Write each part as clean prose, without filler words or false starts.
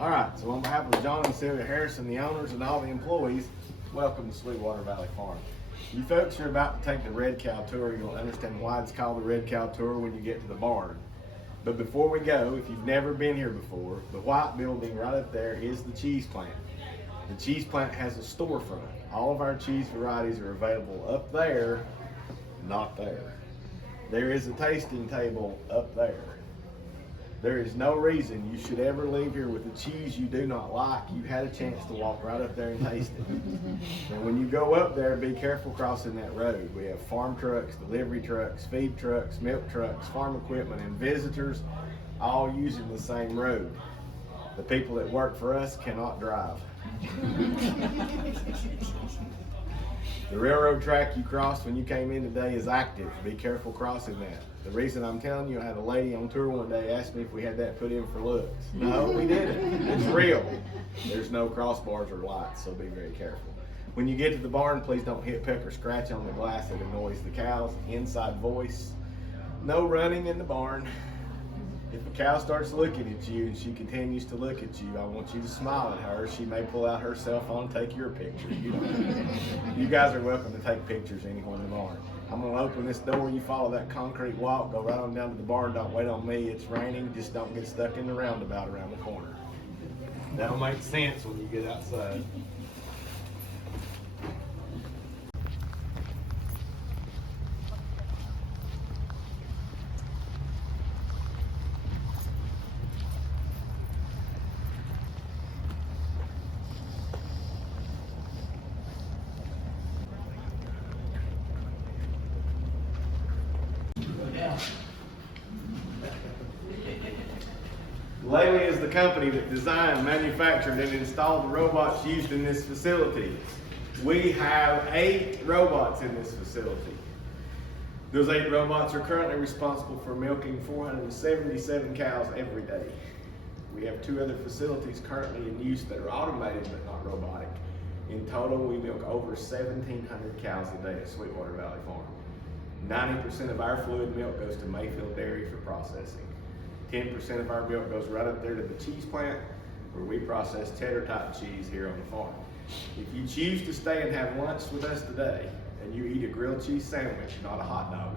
All right, so on behalf of John and Sylvia Harrison, the owners and all the employees, welcome to Sweetwater Valley Farm. You folks are about to take the Red Cow Tour. You'll understand why it's called the Red Cow Tour when you get to the barn. But before we go, if you've never been here before, the white building right up there is the cheese plant. The cheese plant has a storefront. All of our cheese varieties are available up there, not there. There is a tasting table up there. There is no reason you should ever leave here with a cheese you do not like. You had a chance to walk right up there and taste it. And when you go up there, be careful crossing that road. We have farm trucks, delivery trucks, feed trucks, milk trucks, farm equipment, and visitors all using the same road. The people that work for us cannot drive. The railroad track you crossed when you came in today is active. Be careful crossing that. The reason I'm telling you, I had a lady on tour one day ask me if we had that put in for looks. No, we didn't. It's real. There's no crossbars or lights, so be very careful. When you get to the barn, please don't hit, peck, or scratch on the glass. It annoys the cows. Inside voice. No running in the barn. If a cow starts looking at you and she continues to look at you, I want you to smile at her. She may pull out her cell phone and take your picture. You guys are welcome to take pictures anywhere in the barn. I'm going to open this door. You follow that concrete walk. Go right on down to the barn. Don't wait on me. It's raining. Just don't get stuck in the roundabout around the corner. That'll make sense when you get outside. Lely is the company that designed, manufactured, and installed the robots used in this facility. We have 8 robots in this facility. Those 8 robots are currently responsible for milking 477 cows every day. We have 2 other facilities currently in use that are automated but not robotic. In total, we milk over 1,700 cows a day at Sweetwater Valley Farm. 90% of our fluid milk goes to Mayfield Dairy for processing. 10% of our milk goes right up there to the cheese plant where we process cheddar type cheese here on the farm. If you choose to stay and have lunch with us today and you eat a grilled cheese sandwich, not a hot dog,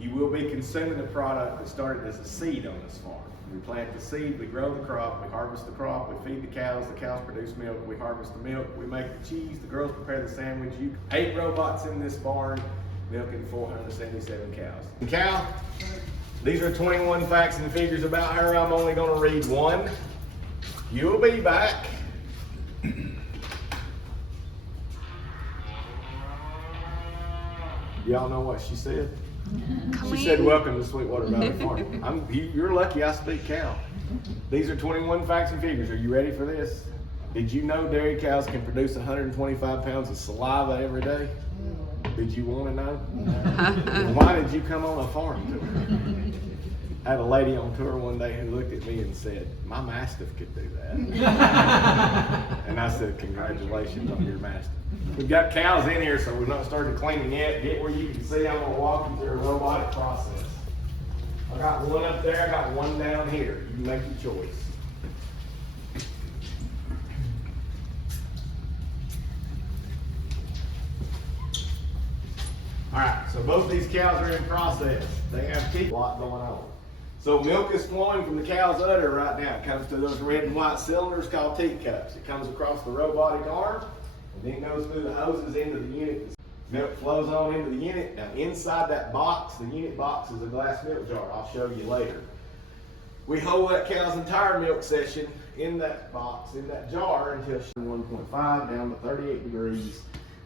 you will be consuming a product that started as a seed on this farm. We plant the seed, we grow the crop, we harvest the crop, we feed the cows produce milk, we harvest the milk, we make the cheese, the girls prepare the sandwich. 8 robots in this barn milking 477 cows. And cow, these are 21 facts and figures about her. I'm only going to read one. You'll be back. Y'all know what she said? She said, welcome to Sweetwater Valley Farm. You're lucky I speak cow. These are 21 facts and figures. Are you ready for this? Did you know dairy cows can produce 125 pounds of saliva every day? Did you want to know? Why did you come on a farm tour? I had a lady on tour one day who looked at me and said, my Mastiff could do that. And I said, congratulations on your Mastiff. We've got cows in here, so we've not started cleaning yet. Get where you can see. I'm going to walk you through a robotic process. I got one up there, I got one down here. You can make your choice. All right, so both these cows are in process. They have teeth, a lot going on. So milk is flowing from the cow's udder right now. It comes to those red and white cylinders called teat-cups. It comes across the robotic arm, and then goes through the hoses into the unit. Milk flows on into the unit. Now inside that box, the unit box is a glass milk jar. I'll show you later. We hold that cow's entire milk session in that box, in that jar, until she's 1.5 down to 38 degrees.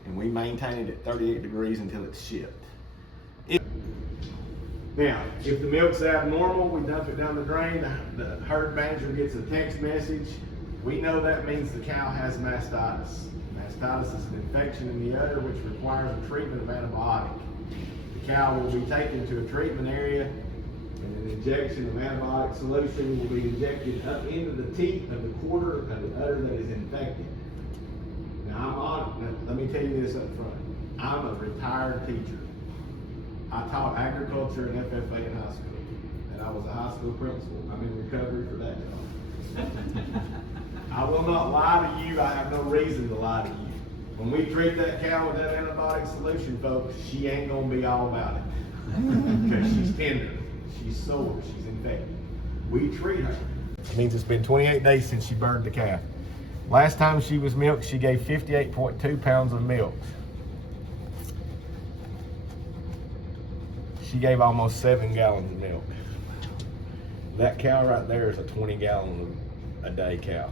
And we maintain it at 38 degrees until it's shipped. Now, if the milk's abnormal, we dump it down the drain. The herd manager gets a text message. We know that means the cow has mastitis. Mastitis is an infection in the udder which requires a treatment of antibiotic. The cow will be taken to a treatment area and an injection of antibiotic solution will be injected up into the teeth of the quarter of the udder that is infected. Now, let me tell you this up front. I'm a retired teacher. I taught agriculture and FFA in high school, and I was a high school principal. I'm in recovery for that job. I will not lie to you. I have no reason to lie to you. When we treat that cow with that antibiotic solution, folks, she ain't gonna be all about it. Because she's tender, she's sore, she's infected. We treat her. It means it's been 28 days since she burned the calf. Last time she was milked, she gave 58.2 pounds of milk. She gave almost 7 gallons of milk. That cow right there is a 20-gallon a day cow.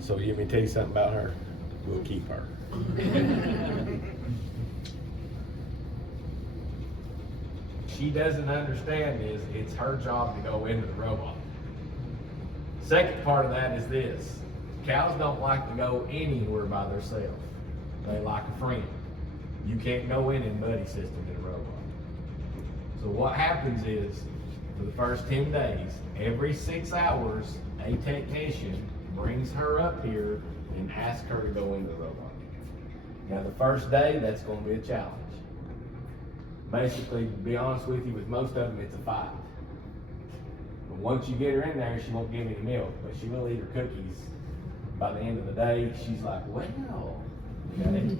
So you want me to tell you something about her? We'll keep her. She doesn't understand this. It's her job to go into the robot. Second part of that is this. Cows don't like to go anywhere by themselves. They like a friend. You can't go in and buddy system in a robot. So what happens is, for the first 10 days, every 6 hours, a technician brings her up here and asks her to go into the robot. Now the first day, that's going to be a challenge. Basically, to be honest with you, with most of them, it's a fight. But once you get her in there, she won't give any milk, but she will eat her cookies. By the end of the day, she's like, well, okay.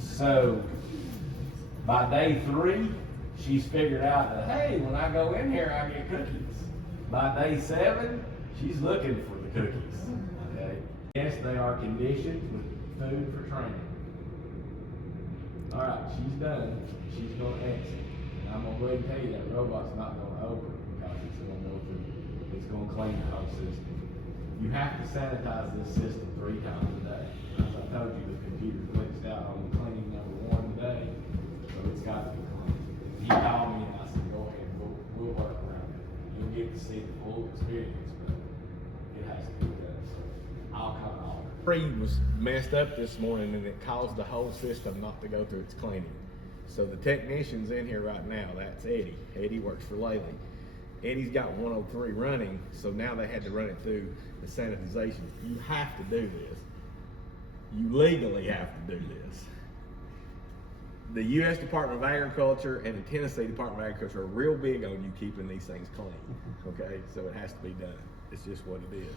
So by day 3, she's figured out that, hey, when I go in here, I get cookies. By day 7, she's looking for the cookies. Okay. Yes, they are conditioned with food for training. All right, she's done. She's going to exit. And I'm going to go ahead and tell you that robot's not going to over because it's going to go through. It's going to clean the whole system. You have to sanitize this system 3 times a day. As I told you, the computer glitched out on cleaning number 1 today, so it's got to be cleaned. He called me and I said, go ahead, we'll work around it. You'll get to see the full experience, but it has to be done. So I'll cut it off. Freed was messed up this morning and it caused the whole system not to go through its cleaning. So the technician's in here right now. That's Eddie. Eddie works for Lely. Eddie's got 103 running, so now they had to run it through the sanitization. You have to do this. You legally have to do this. The U.S. Department of Agriculture and the Tennessee Department of Agriculture are real big on you keeping these things clean, okay? So it has to be done. It's just what it is.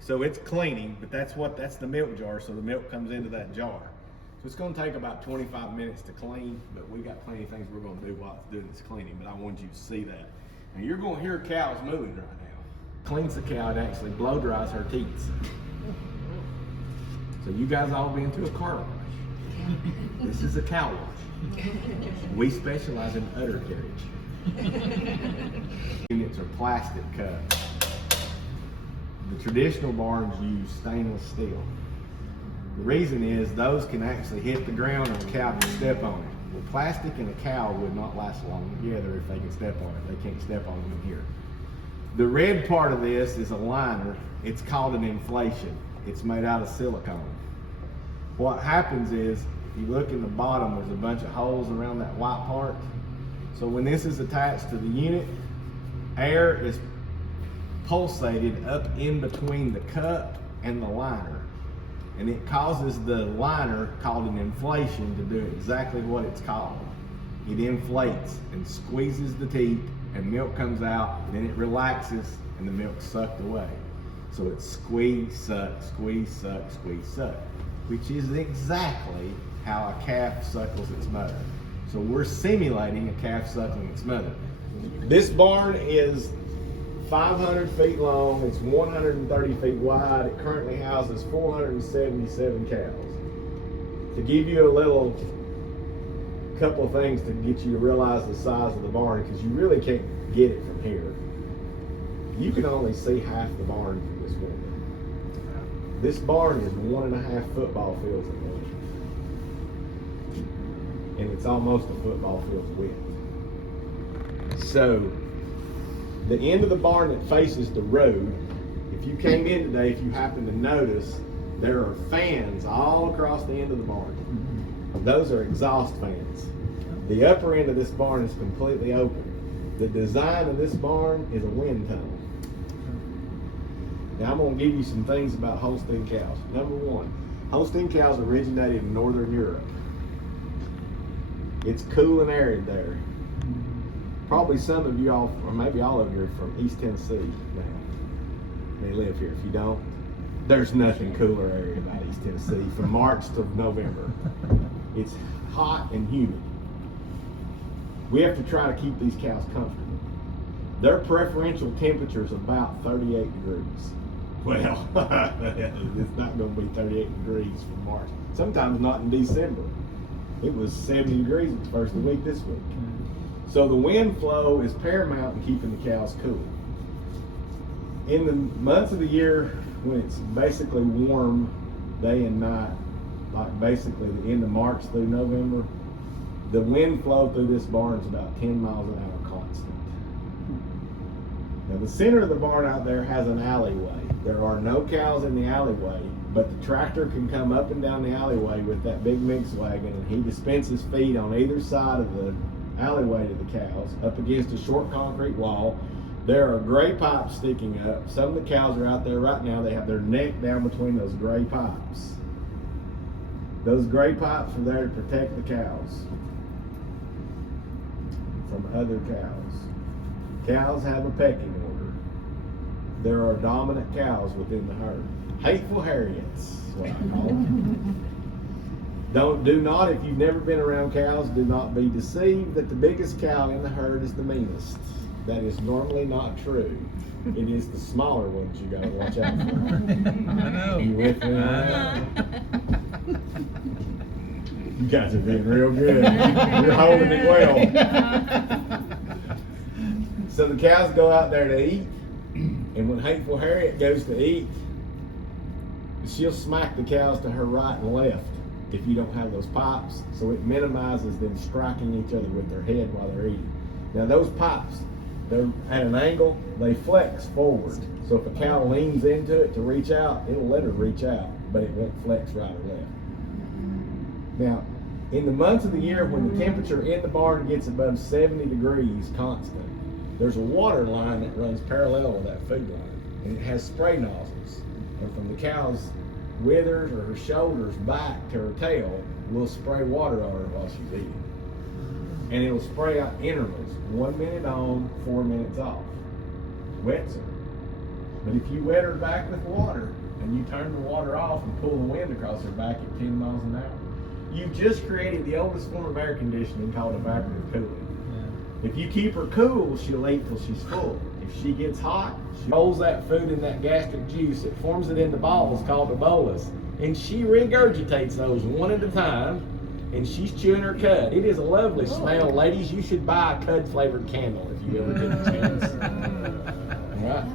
So it's cleaning, but that's the milk jar, so the milk comes into that jar. So it's gonna take about 25 minutes to clean, but we got plenty of things we're gonna do while it's doing this cleaning, but I wanted you to see that. Now you're gonna hear cows moving right now. Cleans the cow, it actually blow dries her teats. So you guys all been to a car wash. This is a cow wash. We specialize in udder carriage. Units are plastic cups. The traditional barns use stainless steel. The reason is those can actually hit the ground and a cow can step on it. Well, plastic and a cow would not last long together if they can step on it. They can't step on them in here. The red part of this is a liner. It's called an inflation. It's made out of silicone. What happens is, if you look in the bottom, there's a bunch of holes around that white part. So when this is attached to the unit, air is pulsated up in between the cup and the liner. And it causes the liner, called an inflation, to do exactly what it's called. It inflates and squeezes the teat and milk comes out, then it relaxes and the milk's sucked away. So it's squeeze, suck, squeeze, suck, squeeze, suck, which is exactly how a calf suckles its mother. So we're simulating a calf suckling its mother. This barn is 500 feet long, it's 130 feet wide. It currently houses 477 cows. To give you a little couple of things to get you to realize the size of the barn, because you really can't get it from here. You can only see half the barn from this window. This barn is 1.5 football fields in length. And it's almost a football field's width. So, the end of the barn that faces the road, if you came in today, if you happen to notice, there are fans all across the end of the barn. Those are exhaust fans. The upper end of this barn is completely open. The design of this barn is a wind tunnel. Now I'm going to give you some things about Holstein cows. Number 1, Holstein cows originated in Northern Europe. It's cool and arid there. Probably some of you all, or maybe all of you, are from East Tennessee now. They live here. If you don't, there's nothing cooler area about East Tennessee from March to November. It's hot and humid. We have to try to keep these cows comfortable. Their preferential temperature is about 38 degrees. Well, it's not going to be 38 degrees from March. Sometimes not in December. It was 70 degrees at the first of the week this week. So the wind flow is paramount in keeping the cows cool. In the months of the year when it's basically warm day and night, like basically the end of March through November, the wind flow through this barn is about 10 miles an hour constant. Now the center of the barn out there has an alleyway. There are no cows in the alleyway, but the tractor can come up and down the alleyway with that big mix wagon, and he dispenses feed on either side of the alleyway to the cows up against a short concrete wall. There are gray pipes sticking up. Some of the cows are out there right now. They have their neck down between those gray pipes. Those gray pipes are there to protect the cows from other cows. Cows have a pecking order. There are dominant cows within the herd. Hateful Harriets is what I call them. Do not, if you've never been around cows, do not be deceived that the biggest cow in the herd is the meanest. That is normally not true. It is the smaller ones you gotta watch out for. I know. You with me on that? You guys are being real good. You're holding it well. So the cows go out there to eat, and when Hateful Harriet goes to eat, she'll smack the cows to her right and left if you don't have those pipes, so it minimizes them striking each other with their head while they're eating. Now those pipes, they're at an angle, they flex forward. So if a cow leans into it to reach out, it'll let her reach out, but it won't flex right or left. Now, in the months of the year when the temperature in the barn gets above 70 degrees constant, there's a water line that runs parallel with that food line, and it has spray nozzles. And from the cow's withers or her shoulders back to her tail, we'll spray water on her while she's eating. And it'll spray out intervals, 1 minute on, 4 minutes off. Wets her. But if you wet her back with water and you turn the water off and pull the wind across her back at 10 miles an hour, you've just created the oldest form of air conditioning called evaporative cooling. If you keep her cool, she'll eat till she's full. If she gets hot, she rolls that food in that gastric juice. It forms it into balls called a bolus. And she regurgitates those one at a time, and she's chewing her cud. It is a lovely smell. Ladies, you should buy a cud flavored candle if you ever get the chance. All right?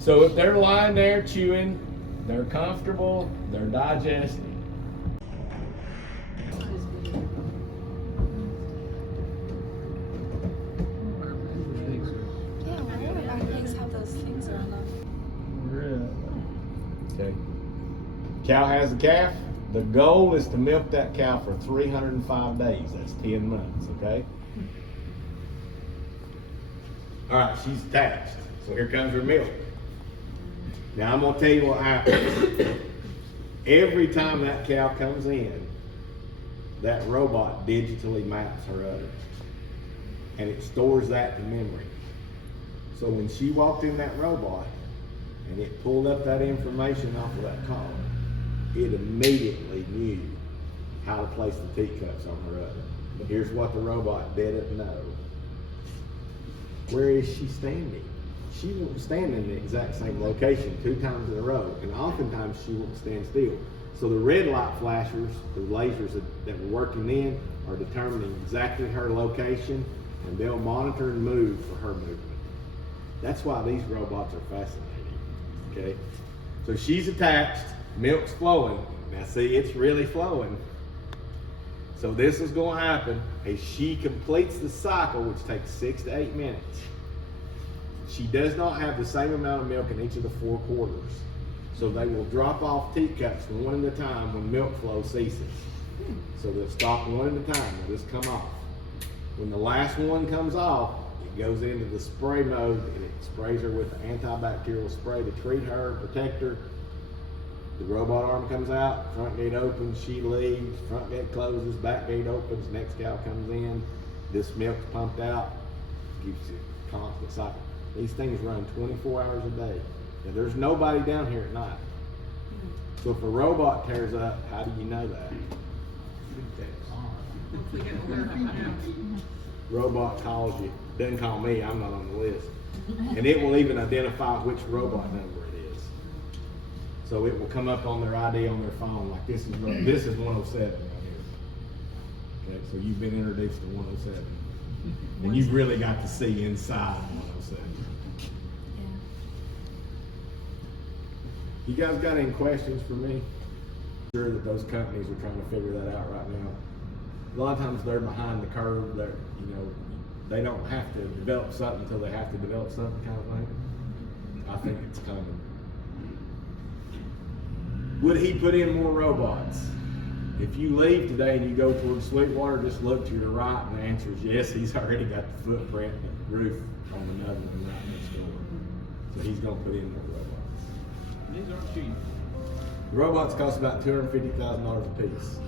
So if they're lying there chewing, they're comfortable, they're digesting. Okay. Cow has a calf. The goal is to milk that cow for 305 days. That's 10 months, okay? All right, she's attached. So here comes her milk. Now I'm gonna tell you what happens. Every time that cow comes in, that robot digitally maps her udder. And it stores that to memory. So when she walked in that robot, and it pulled up that information off of that collar, it immediately knew how to place the teacups on her udder. But here's what the robot didn't know. Where is she standing? She won't stand in the exact same location 2 times in a row, and oftentimes she won't stand still. So the red light flashers, the lasers that we're working in, are determining exactly her location, and they'll monitor and move for her movement. That's why these robots are fascinating. Okay, so she's attached, milk's flowing. Now see, it's really flowing. So this is going to happen as she completes the cycle, which takes 6 to 8 minutes. She does not have the same amount of milk in each of the 4 quarters. So they will drop off teacups one at a time when milk flow ceases. So they'll stop one at a time, they'll just come off. When the last one comes off, it goes into the spray mode, and it sprays her with an antibacterial spray to treat her, protect her. The robot arm comes out, front gate opens, she leaves, front gate closes, back gate opens, next cow comes in, this milk's pumped out, gives you a constant cycle. These things run 24 hours a day. And there's nobody down here at night. So if a robot tears up, how do you know that? Robot calls you, doesn't call me, I'm not on the list. And it will even identify which robot number it is. So it will come up on their ID on their phone, like this is 107 right here. Okay, so you've been introduced to 107. And you've really got to see inside 107. You guys got any questions for me? I'm sure that those companies are trying to figure that out right now. A lot of times they're behind the curve. They're, you know, they don't have to develop something until they have to develop something, kind of thing. I think it's coming. Would he put in more robots? If you leave today and you go towards Sweetwater, just look to your right and the answer is yes. He's already got the footprint roof on another one right next door. So he's going to put in more robots. These aren't cheap. The robots cost about $250,000 a piece.